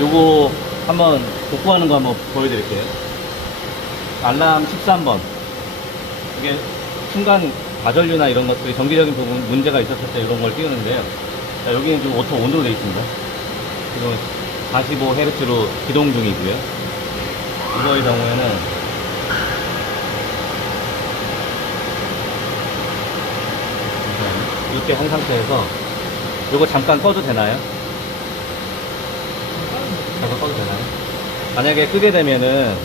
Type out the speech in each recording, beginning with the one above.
요거 한번 복구하는 거 한번 보여드릴게요. 알람 13번. 이게 순간 과전류나 이런 것들이 정기적인 부분 문제가 있었을 때 이런 걸 띄우는데요. 자, 여기는 좀 오토 온으로 되어 있습니다. 지금 45Hz로 기동 중이고요. 이거의 경우에는 이렇게 한 상태에서 이거 잠깐 꺼도 되나요? 잠깐 꺼도 되나요? 만약에 끄게 되면은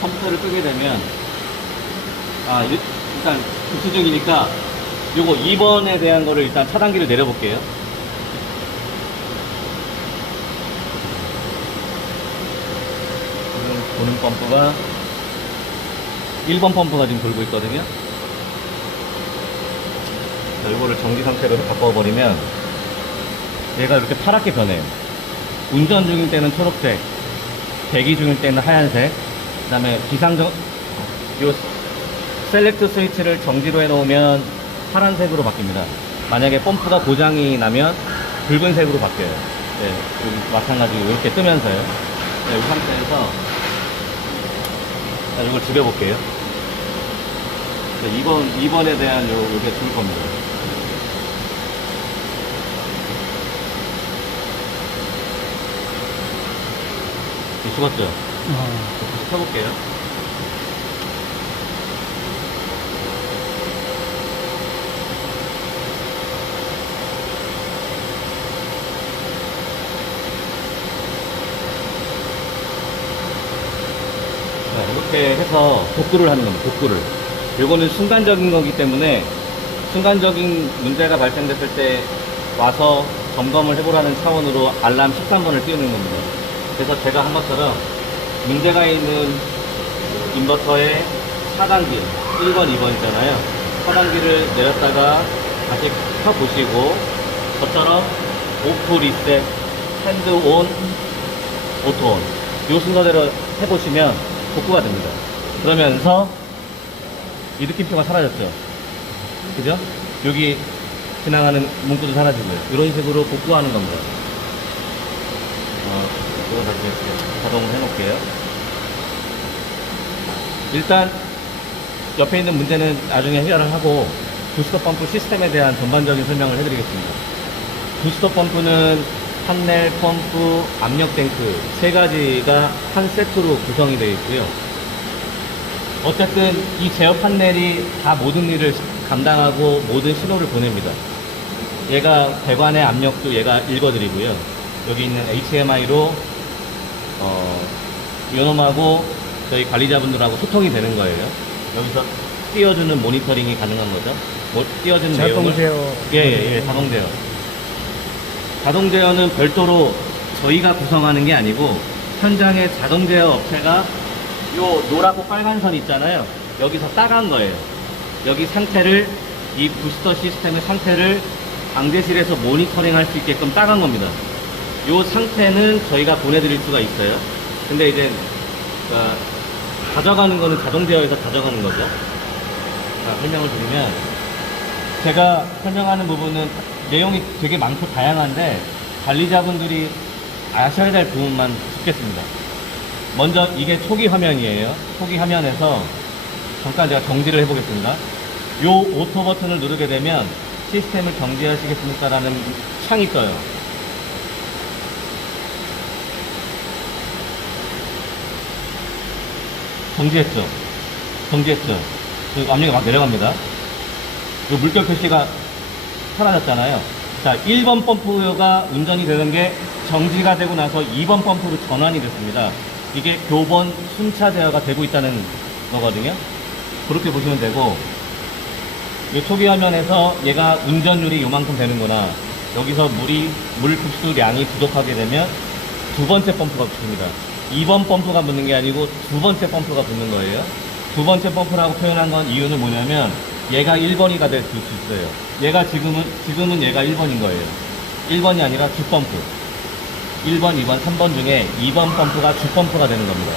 컴퓨터를 끄게 되면 일단 급수 중이니까 요거 2번에 대한 거를 일단 차단기를 내려볼게요. 지금 보는 펌프가 1번 펌프가 지금 돌고 있거든요. 자, 요거를 정지 상태로 바꿔버리면 얘가 이렇게 파랗게 변해요. 운전 중일 때는 초록색, 대기 중일 때는 하얀색, 그 다음에 요 셀렉트 스위치를 정지로 해놓으면 파란색으로 바뀝니다. 만약에 펌프가 고장이 나면 붉은색으로 바뀌어요. 네, 마찬가지로 이렇게 뜨면서요. 네, 이 상태에서 이걸 줄여볼게요. 네, 2번에 대한 요게 줄 겁니다. 네, 죽었죠? 다시 켜볼게요. 이렇게 해서 복구를 하는 겁니다. 복구를. 요거는 순간적인 거기 때문에 순간적인 문제가 발생됐을 때 와서 점검을 해보라는 차원으로 알람 13번을 띄우는 겁니다. 그래서 제가 한 것처럼 문제가 있는 인버터의 차단기 1번, 2번 있잖아요. 차단기를 내렸다가 다시 켜보시고 저처럼 오프, 리셋, 핸드 온, 오토 온 요 순서대로 해보시면 복구가 됩니다. 그러면서 이 느낌표가 사라졌죠. 그죠? 여기 지나가는 문구도 사라지고요. 이런 식으로 복구하는 겁니다. 이거 다시 자동을 해놓을게요. 일단 옆에 있는 문제는 나중에 해결을 하고 부스터 펌프 시스템에 대한 전반적인 설명을 해드리겠습니다. 부스터 펌프는 판넬, 펌프, 압력 탱크 세 가지가 한 세트로 구성이 되어 있고요. 어쨌든 이 제어 판넬이 다 모든 일을 감당하고 모든 신호를 보냅니다. 얘가 배관의 압력도 얘가 읽어드리고요. 여기 있는 HMI로 요놈하고 저희 관리자분들하고 소통이 되는 거예요. 여기서 띄워주는 모니터링이 가능한 거죠. 띄워주는 내용을 예, 자동 제어. 자동 제어는 별도로 저희가 구성하는 게 아니고 현장의 자동 제어 업체가 요 노랗고 빨간 선 있잖아요. 여기서 따간 거예요. 여기 상태를 이 부스터 시스템의 상태를 방제실에서 모니터링 할 수 있게끔 따간 겁니다. 요 상태는 저희가 보내드릴 수가 있어요. 근데 이제 가져가는 거는 자동 제어에서 가져가는 거죠. 자, 설명을 드리면 제가 설명하는 부분은 내용이 되게 많고 다양한데 관리자분들이 아셔야 될 부분만 짚겠습니다. 먼저 이게 초기 화면이에요. 초기 화면에서 잠깐 제가 정지를 해보겠습니다. 요 오토 버튼을 누르게 되면 시스템을 정지하시겠습니까? 라는 창이 떠요. 정지했죠? 정지했죠? 압력이 막 내려갑니다. 요 물결 표시가 사라졌잖아요. 자, 1번 펌프가 운전이 되는 게 정지가 되고 나서 2번 펌프로 전환이 됐습니다. 이게 교본 순차 제어가 되고 있다는 거거든요. 그렇게 보시면 되고, 이 초기 화면에서 얘가 운전율이 요만큼 되는구나. 여기서 물 급수량이 부족하게 되면 두 번째 펌프가 붙습니다. 2번 펌프가 붙는 게 아니고 두 번째 펌프가 붙는 거예요. 두 번째 펌프라고 표현한 건 이유는 뭐냐면 얘가 1번이가 될 수 있어요. 얘가 지금은 얘가 1번인 거예요. 1번이 아니라 주 펌프. 1번, 2번, 3번 중에 2번 펌프가 주 펌프가 되는 겁니다.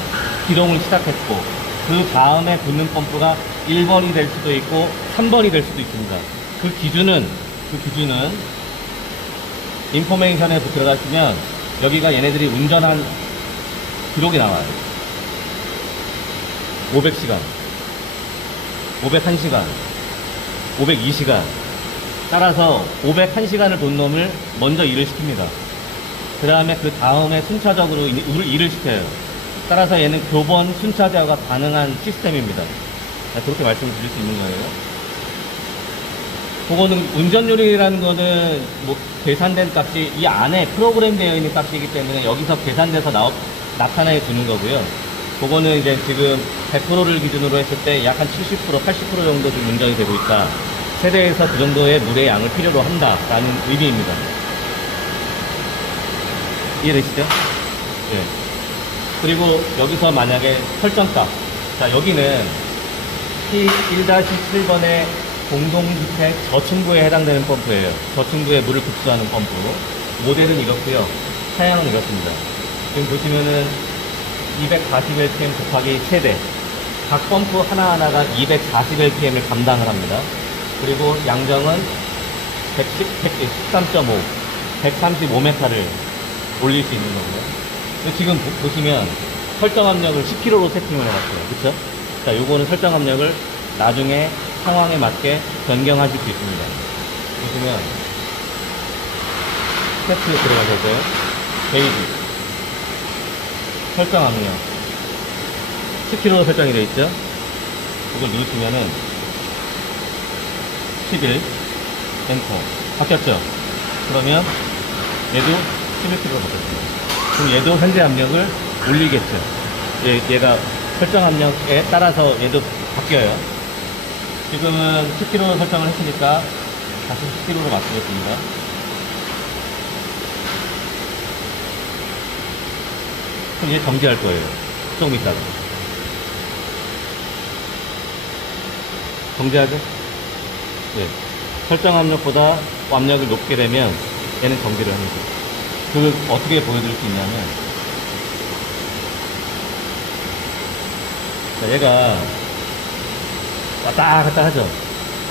기동을 시작했고 그 다음에 붙는 펌프가 1번이 될 수도 있고 3번이 될 수도 있습니다. 그 기준은 인포메이션에 들어가시면 여기가 얘네들이 운전한 기록이 나와요. 500시간, 501시간, 502시간. 따라서 501시간을 돈 놈을 먼저 일을 시킵니다. 그 다음에 그 다음에 순차적으로 일을 시켜요. 따라서 얘는 교번 순차 제어가 가능한 시스템입니다. 그렇게 말씀을 드릴 수 있는 거예요. 그거는 운전율이라는 거는 뭐 계산된 값이 이 안에 프로그램 되어 있는 값이기 때문에 여기서 계산돼서 나타내 주는 거고요. 그거는 이제 지금 100%를 기준으로 했을 때 약 한 70%, 80% 정도 좀 운전이 되고 있다. 세대에서 그 정도의 물의 양을 필요로 한다라는 의미입니다. 이해되시죠? 네. 그리고 여기서 만약에 설정값. 자, 여기는 P1-7번의 공동주택 저층부에 해당되는 펌프예요. 저층부에 물을 급수하는 펌프. 모델은 이렇고요. 사양은 이렇습니다. 지금 보시면은 240LPM 곱하기 세대. 각 펌프 하나하나가 240LPM을 감당을 합니다. 그리고 양정은 13.5, 135m를 올릴 수 있는 거고요. 지금 보시면 설정 압력을 10kg로 세팅을 해놨어요. 그쵸? 자, 요거는 설정 압력을 나중에 상황에 맞게 변경하실 수 있습니다. 보시면 세트 들어가셔서요. 베이지 설정 압력 10kg로 설정이 되어 있죠. 이걸 누르시면은 11 엔터 바뀌었죠. 그러면 얘도 11kg로 바뀌었습니다. 그럼 얘도 현재 압력을 올리겠죠. 얘가 설정 압력에 따라서 얘도 바뀌어요. 지금은 10kg 설정을 했으니까 다시 10kg로 맞추겠습니다. 그럼 얘 정지할 거예요. 조금 있다가. 정지하죠? 네. 설정 압력보다 압력을 높게 되면 얘는 정지를 합니다. 그걸 어떻게 보여드릴 수 있냐면, 자, 얘가 왔다 갔다 하죠.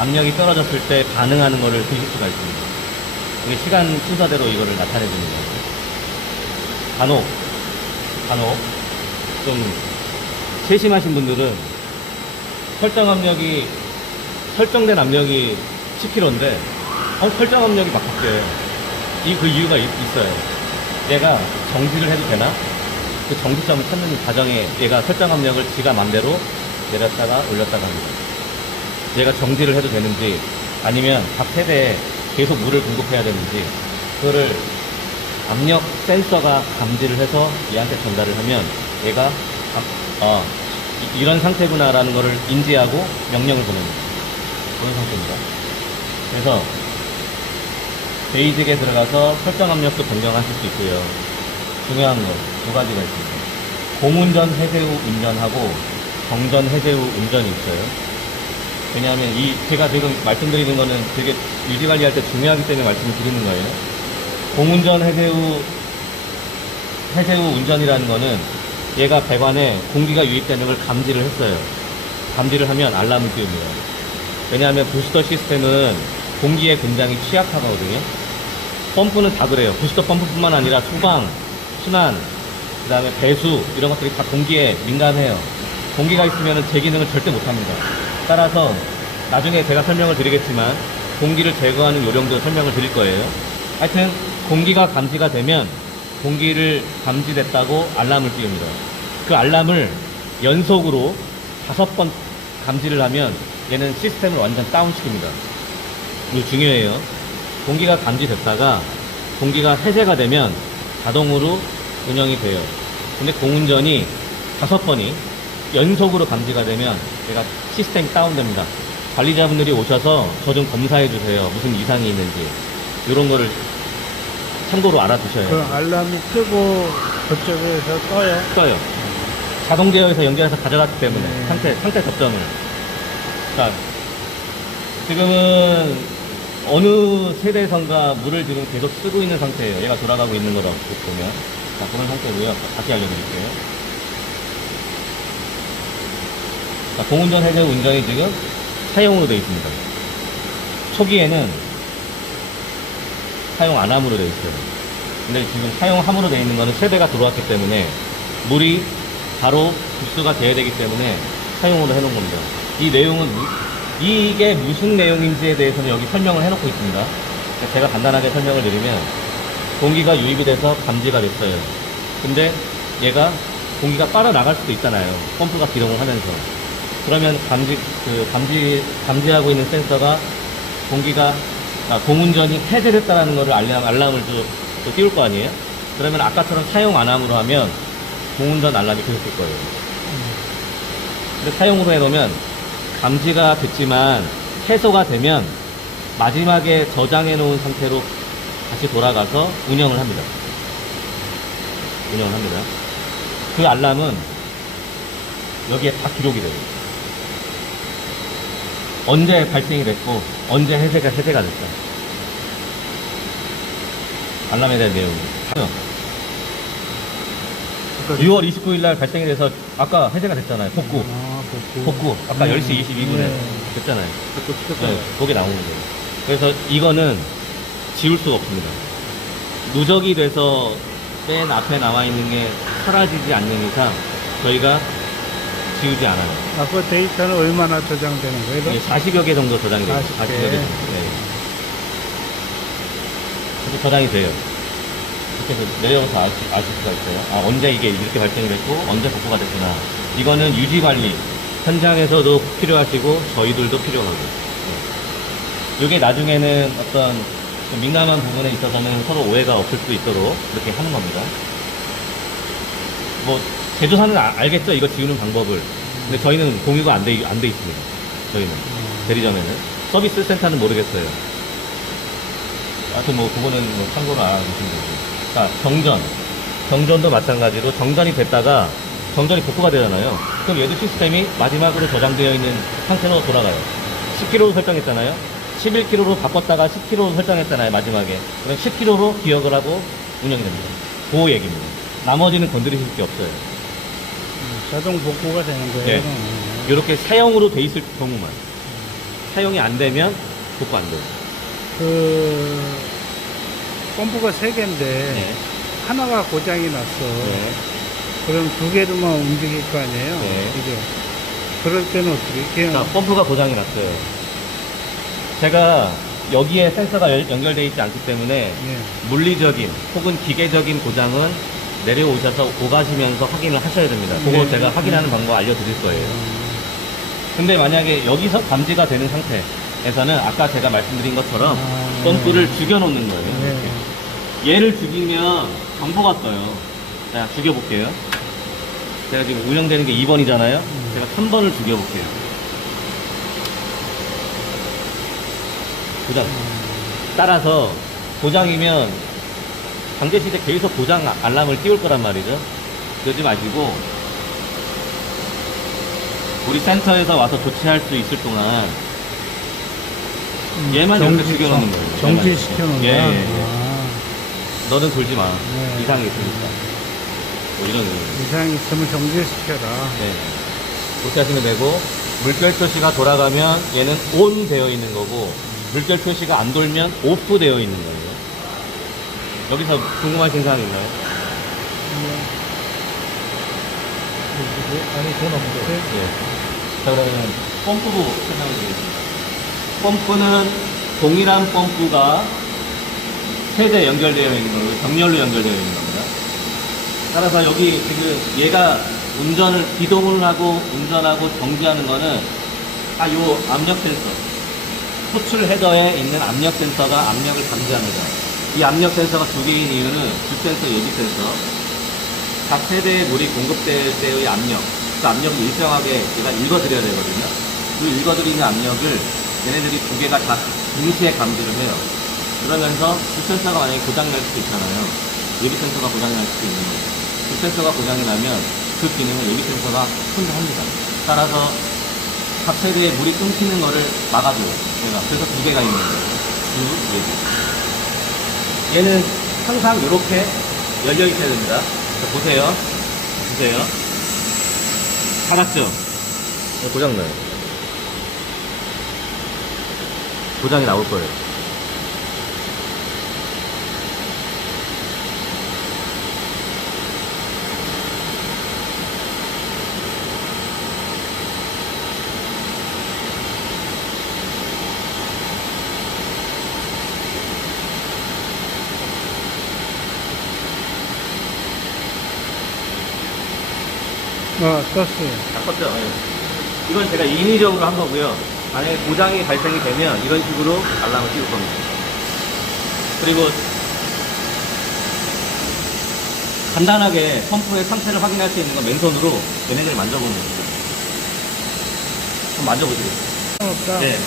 압력이 떨어졌을 때 반응하는 거를 보실 수가 있습니다. 이게 시간 순서대로 이거를 나타내 주는 거예요. 간혹 좀 세심하신 분들은 설정된 압력이 10kg인데 설정 압력이 막 바뀌어요. 그 이유가 있어요. 얘가 정지를 해도 되나? 그 정지점을 찾는 과정에 얘가 설정 압력을 지가 맘대로 내렸다가 올렸다가 합니다. 얘가 정지를 해도 되는지 아니면 각 세대에 계속 물을 공급해야 되는지 그거를 압력 센서가 감지를 해서 얘한테 전달을 하면 얘가 이런 상태구나라는 거를 인지하고 명령을 보냅니다. 그런 상태입니다. 그래서 베이직에 들어가서 설정 압력도 변경하실 수 있고요. 중요한 거 두 가지가 있습니다. 공운전 해제 후 운전하고 정전 해제 후 운전이 있어요. 왜냐하면 제가 지금 말씀드리는 거는 되게 유지관리할 때 중요하기 때문에 말씀을 드리는 거예요. 공운전 해제 후 운전이라는 거는 얘가 배관에 공기가 유입되는 걸 감지를 했어요. 감지를 하면 알람을 띄웁니다. 왜냐하면 부스터 시스템은 공기에 굉장히 취약하거든요. 펌프는 다 그래요. 부스터 펌프뿐만 아니라 소방, 순환, 그 다음에 배수 이런 것들이 다 공기에 민감해요. 공기가 있으면 제 기능을 절대 못합니다. 따라서 나중에 제가 설명을 드리겠지만 공기를 제거하는 요령도 설명을 드릴 거예요. 하여튼 공기가 감지가 되면 공기를 감지됐다고 알람을 띄웁니다. 그 알람을 연속으로 5번 감지를 하면 얘는 시스템을 완전 다운시킵니다. 이거 중요해요. 공기가 감지됐다가 공기가 해제가 되면 자동으로 운영이 돼요. 근데 공운전이 5번이 연속으로 감지가 되면 얘가 시스템이 다운됩니다. 관리자분들이 오셔서 저 좀 검사해 주세요. 무슨 이상이 있는지. 이런 거를 참고로 알아두셔야 그 해요. 알람이 뜨고 그쪽에서 떠요. 자동 제어에서 연결해서 가져갔기 때문에 상태 접점을. 자, 지금은 어느 세대에선가 물을 지금 계속 쓰고 있는 상태예요. 얘가 돌아가고 있는 거라고 보면. 자, 그런 상태고요. 다시 알려드릴게요. 자, 공운전 해제 운전이 지금 사용으로 되어 있습니다. 초기에는 사용 안 함으로 되어 있어요. 근데 지금 사용함으로 되어 있는 거는 세대가 들어왔기 때문에 물이 바로 흡수가 돼야 되기 때문에 사용으로 해놓은 겁니다. 이 내용은 이게 무슨 내용인지에 대해서는 여기 설명을 해놓고 있습니다. 제가 간단하게 설명을 드리면 공기가 유입이 돼서 감지가 됐어요. 근데 얘가 공기가 빨아나갈 수도 있잖아요. 펌프가 기동을 하면서. 그러면 감지하고 있는 센서가 공운전이 해제됐다는 것을 알람을 또 띄울 거 아니에요? 그러면 아까처럼 사용 안 함으로 하면 공운전 알람이 계속 뜰 거예요. 근데 사용으로 해놓으면 감지가 됐지만 해소가 되면 마지막에 저장해 놓은 상태로 다시 돌아가서 운영을 합니다. 그 알람은 여기에 다 기록이 돼요. 언제 발생이 됐고 언제 해제가 됐다. 알람에 대한 내용이 6월 29일 날 발생이 돼서 아까 해제가 됐잖아요. 복구 아까 10시 22분에 네. 됐잖아요. 네, 그게 나오는 거예요. 그래서 이거는 지울 수가 없습니다. 누적이 돼서 맨 앞에 나와 있는 게 사라지지 않는 이상 저희가 지우지 않아요. 그 데이터는 얼마나 저장되는 거예요? 이게 40여 개 정도 저장이 돼요. 40개. 40여 개 정도. 네. 그래서 저장이 돼요. 이렇게 해서 내려가서 아실 수가 있어요. 언제 이게 이렇게 발생이 됐고 언제 복구가 됐구나. 이거는 유지관리 현장에서도 필요하시고 저희들도 필요하고. 이게 나중에는 어떤 좀 민감한 부분에 있어서는 서로 오해가 없을 수 있도록 그렇게 하는 겁니다. 뭐 제조사는 알겠죠? 이거 지우는 방법을. 근데 저희는 공유가 안 돼 있습니다. 저희는 대리점에는 서비스 센터는 모르겠어요. 하여튼 뭐 그거는 뭐 참고로 알아주시면 되고. 자, 정전도 마찬가지로 정전이 됐다가 정전이 복구가 되잖아요. 그럼 얘도 시스템이 마지막으로 저장되어 있는 상태로 돌아가요. 10kg로 설정했잖아요. 11kg로 바꿨다가 10kg로 설정했잖아요. 마지막에. 그럼 10kg로 기억을 하고 운영이 됩니다. 그 얘기입니다. 나머지는 건드리실 게 없어요. 자동 복구가 되는 거예요? 네. 이렇게 사용으로 돼 있을 경우만. 사용이 안 되면 복구 안 돼요. 펌프가 3개인데 네. 하나가 고장이 났어. 네. 그럼 2개로만 움직일 거 아니에요? 네. 그죠? 그럴 때는 어떻게 그냥 자, 펌프가 고장이 났어요. 제가 여기에 센서가 연결되어 있지 않기 때문에 예. 물리적인 혹은 기계적인 고장은 내려오셔서 오가시면서 확인을 하셔야 됩니다. 그거 네. 제가 확인하는 방법 알려드릴 거예요. 근데 만약에 여기서 감지가 되는 상태에서는 아까 제가 말씀드린 것처럼 펌프를 죽여놓는 거예요. 네. 얘를 죽이면 정보가 떠요. 자, 죽여볼게요. 제가 지금 운영되는 게 2번이잖아요. 제가 3번을 죽여볼게요. 고장. 따라서 고장이면 강제시대 계속 고장 알람을 띄울 거란 말이죠. 그러지 마시고 우리 센터에서 와서 조치할 수 있을 동안 얘만 이렇게 죽여놓는 거예요. 정지시켜놓는 거야? 예. 너는 돌지 마. 네. 이상이 있으니까. 뭐 이런 의미. 이상이 있으면 정지시켜라. 네. 그렇게 하시면 되고, 물결 표시가 돌아가면 얘는 ON 되어 있는 거고, 물결 표시가 안 돌면 OFF 되어 있는 거예요. 여기서 궁금하신 사항 있나요? 아니, 그건 없는데. 예. 자, 그러면 펌프부 설명을 드리겠습니다. 펌프는 동일한 펌프가 세대 연결되어 있는 거고, 정렬로 연결되어 있는 겁니다. 따라서 여기 지금 얘가 기동을 하고 운전하고 정지하는 거는 요 압력 센서, 호출 헤더에 있는 압력 센서가 압력을 감지합니다. 이 압력 센서가 2개인 이유는 주센서, 예비센서, 각 세대의 물이 공급될 때의 압력, 그 압력을 일정하게 얘가 읽어드려야 되거든요. 그 읽어드리는 압력을 얘네들이 2개가 다 동시에 감지를 해요. 그러면서 주센서가 만약에 고장날 수도 있잖아요. 예비센서가 고장날 수도 있는 거예요. 주센서가 고장이 나면 그 기능을 예비센서가 혼자 합니다. 따라서 각 세대에 물이 끊기는 거를 막아줘요. 그래서 2개가 있는 거예요. 주, 예비. 얘는 항상 이렇게 열려 있어야 됩니다. 자, 보세요. 알았죠? 고장나요. 고장이 나올 거예요. 떴어요. 다 컸죠? 예. 이건 제가 인위적으로 한 거고요. 만약에 고장이 발생이 되면 이런 식으로 알람을 띄울 겁니다. 그리고 간단하게 펌프의 상태를 확인할 수 있는 건 맨손으로 얘네들 만져보는 거예요. 한번 만져보시겠어요? 없다. 네.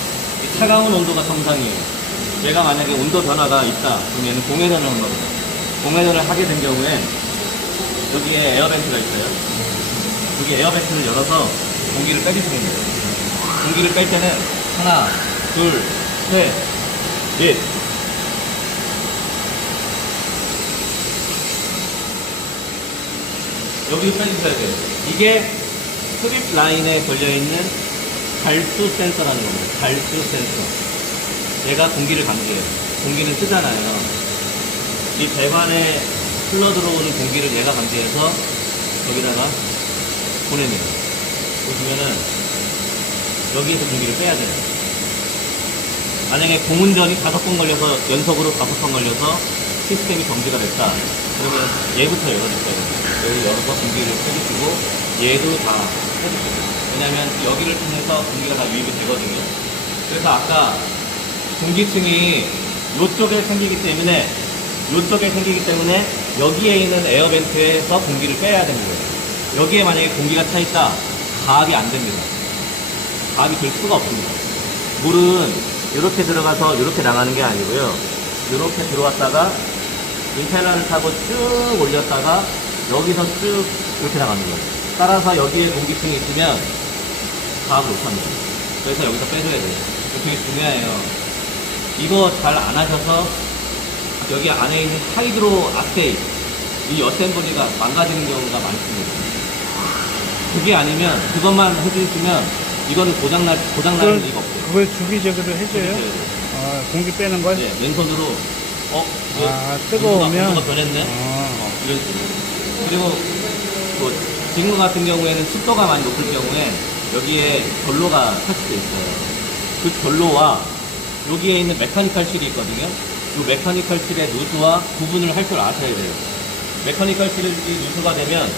이 차가운 온도가 정상이에요. 얘가 만약에 온도 변화가 있다. 그럼 얘는 공회전을 한 거거든요. 공회전을 하게 된 경우엔 여기에 에어벤트가 있어요. 여기 에어벤트를 열어서 공기를 빼주시면 돼요. 공기를 뺄 때는 하나, 둘, 셋, 넷. 여기를 빼주셔야 돼요. 이게 스트립 라인에 걸려있는 갈수 센서라는 겁니다. 갈수 센서. 얘가 공기를 감지해요. 공기는 쓰잖아요. 이 배관에 흘러들어오는 공기를 얘가 감지해서 여기다가 보내네요. 보시면은 여기에서 공기를 빼야 돼요. 만약에 공운전이 5번 걸려서 연속으로 5번 걸려서 시스템이 정지가 됐다. 그러면 얘부터 열어주세요. 여기 열어서 공기를 빼주시고 얘도 다 해주세요. 왜냐면 여기를 통해서 공기가 다 유입이 되거든요. 그래서 아까 공기층이 요쪽에 생기기 때문에 여기에 있는 에어벤트에서 공기를 빼야 되는 거예요. 여기에 만약에 공기가 차 있다, 가압이 안 됩니다. 가압이 될 수가 없습니다. 물은 이렇게 들어가서 이렇게 나가는 게 아니고요. 이렇게 들어왔다가 인텔라를 타고 쭉 올렸다가 여기서 쭉 이렇게 나가는 거예요. 따라서 여기에 공기층이 있으면 가압을 못합니다. 그래서 여기서 빼줘야 돼요. 이거 되게 중요해요. 이거 잘 안 하셔서 여기 안에 있는 하이드로 아세이 이 어셈블리가 망가지는 경우가 많습니다. 그게 아니면 그것만 해주시면 이거는 고장나는 리가 없어요. 그걸 주기적으로 해줘요? 아, 공기 빼는 걸? 네, 맨손으로 뜨거우면? 온도가 변했네? 이런 식으로. 그리고 뭐 지금 같은 경우에는 습도가 많이 높을 경우에 여기에 결로가 설치되어 있어요. 그 결로와 여기에 있는 메카니컬 실이 있거든요. 이 메카니컬 실의 누수와 구분을 할 줄 아셔야 돼요. 메카니컬 실이 누수가 되면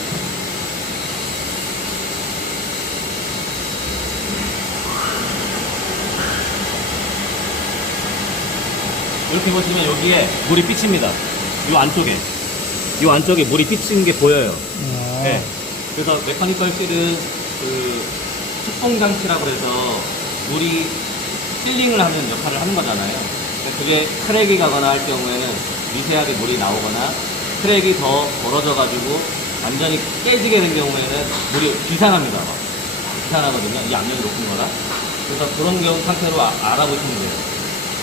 이렇게 보시면 여기에 물이 삐칩니다. 이 안쪽에 물이 삐치는 게 보여요. 네. 그래서 메카니컬 실은 그 축봉장치라고 해서 물이 실링을 하는 역할을 하는 거잖아요. 그게 크랙이 가거나 할 경우에는 미세하게 물이 나오거나 크랙이 더 벌어져가지고 완전히 깨지게 된 경우에는 물이 비상합니다. 비상하거든요. 이 압력이 높은 거라. 그래서 그런 경우 상태로 알아보시면 돼요.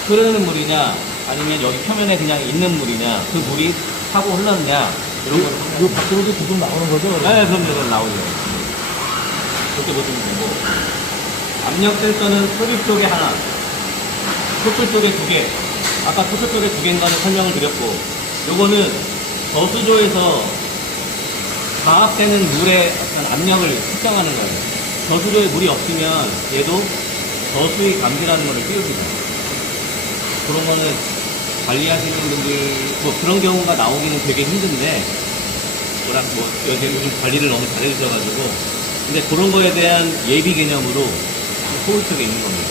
흐르는 물이냐 아니면 여기 표면에 그냥 있는 물이냐 그 물이 타고 흘렀냐 이런 거를 이 밖으로도 계속 나오는 거죠? 네, 그럼 나오죠. 그렇게 보시면 되고 압력 센서는 소리 쪽에 하나, 토출 쪽에 2개. 아까 토출 쪽에 2개인가는 설명을 드렸고 요거는 저수조에서 가압되는 물의 어떤 압력을 측정하는 거예요. 저수조에 물이 없으면 얘도 저수위 감지라는 거를 띄웁니다. 그런 거는 관리하시는 분들 뭐 그런 경우가 나오기는 되게 힘든데 요즘 관리를 너무 잘해주셔가지고 근데 그런 거에 대한 예비 개념으로 서울 쪽에 있는 겁니다.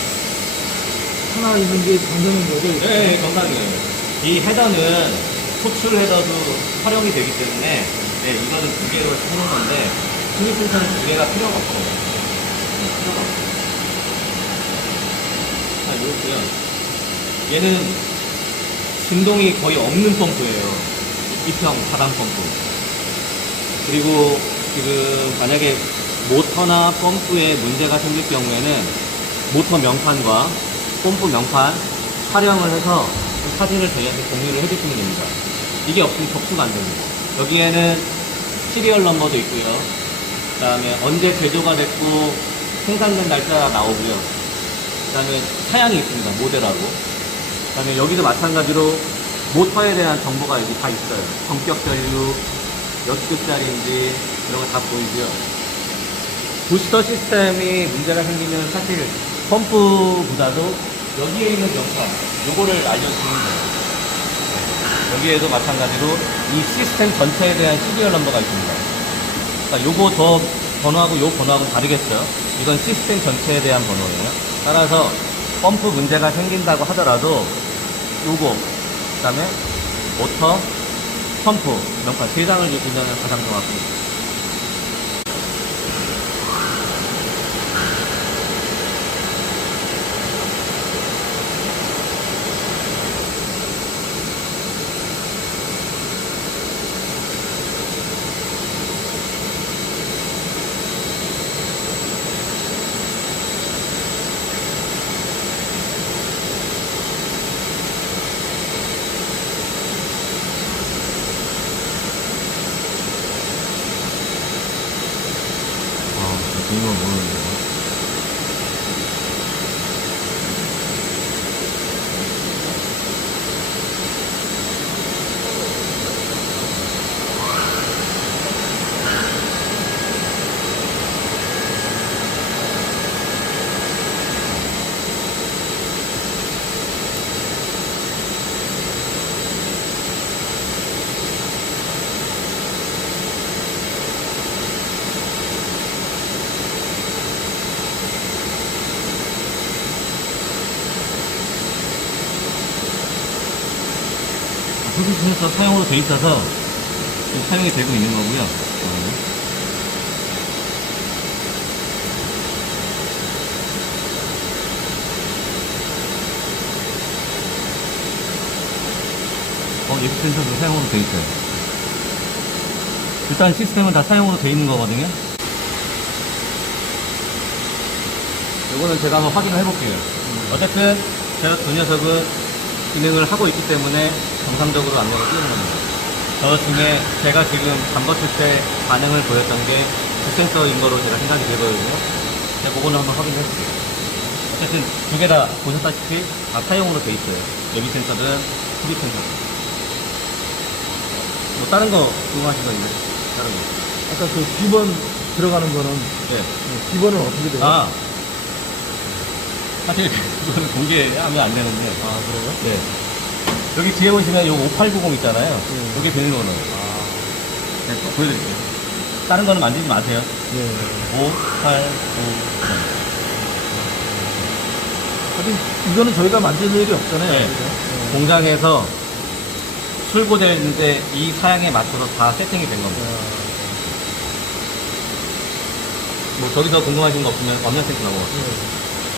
하나 있는 게 정상인 거죠? 네, 정상이에요. 이 헤더는 토출 헤더도 활용이 되기 때문에 네, 이거는 2개로 쓰는 건데 스위스에서는 2개가 필요가 없어요. 필요가 없어요. 자, 이렇고요. 얘는 진동이 거의 없는 펌프예요. 2평 4단 펌프. 그리고 지금 만약에 모터나 펌프에 문제가 생길 경우에는 모터 명판과 펌프 명판 촬영을 해서 그 사진을 저희한테 공유를 해주시면 됩니다. 이게 없으면 접수가 안 됩니다. 여기에는 시리얼 넘버도 있고요. 그 다음에 언제 제조가 됐고 생산된 날짜가 나오고요. 그 다음에 사양이 있습니다. 모델하고. 그 다음에 여기도 마찬가지로 모터에 대한 정보가 여기 다 있어요. 전격 전류, 몇 급짜리인지 이런 거 다 보이고요. 부스터 시스템이 문제가 생기면 사실 펌프보다도 여기에 있는 명판, 요거를 알려주는 거예요. 여기에도 마찬가지로 이 시스템 전체에 대한 시리얼 넘버가 있습니다. 그러니까 요거 더 번호하고 요 번호하고 다르겠죠. 이건 시스템 전체에 대한 번호예요. 따라서 펌프 문제가 생긴다고 하더라도 요거, 그 다음에 모터, 펌프, 명판 3장을 주시면 가장 정확합니다. 이건 모르는데요. 소비 센서 사용으로 돼 있어서 지금 사용이 되고 있는 거고요. 예비 센서도 사용으로 돼 있어요. 일단 시스템은 다 사용으로 돼 있는 거거든요. 요거는 제가 한번 확인을 해볼게요. 어쨌든 제가 두 녀석은 기능을 하고 있기 때문에 정상적으로 압력을 띄우는 겁니다. 저 중에 제가 지금 잠궜을 때 반응을 보였던 게 부센서인 거로 제가 생각이 되거든요. 제가 그거는 한번 확인해 볼게요. 어쨌든 두 개 다 보셨다시피 다 사용으로 돼 있어요. 예비 센서든 흡입 센서든. 뭐 다른 거 궁금하신 거 있나요? 다른 거. 아까 그 기본 들어가는 거는 네. 기본은 어떻게 돼요? 아, 사실 그거는 공개하면 안 되는데. 아, 그래요? 네. 여기 뒤에 보시면 요 5890 있잖아요. 네. 여기 비밀번호. 네, 또 보여드릴게요. 다른 거는 만지지 마세요. 네. 5890. 하긴 이거는 저희가 만든 일이 없잖아요. 네. 그죠? 공장에서 출고되는데 이 사양에 맞춰서 다 세팅이 된 겁니다. 뭐 저기서 궁금하신 거 없으면 완면 세팅 나오고. 네.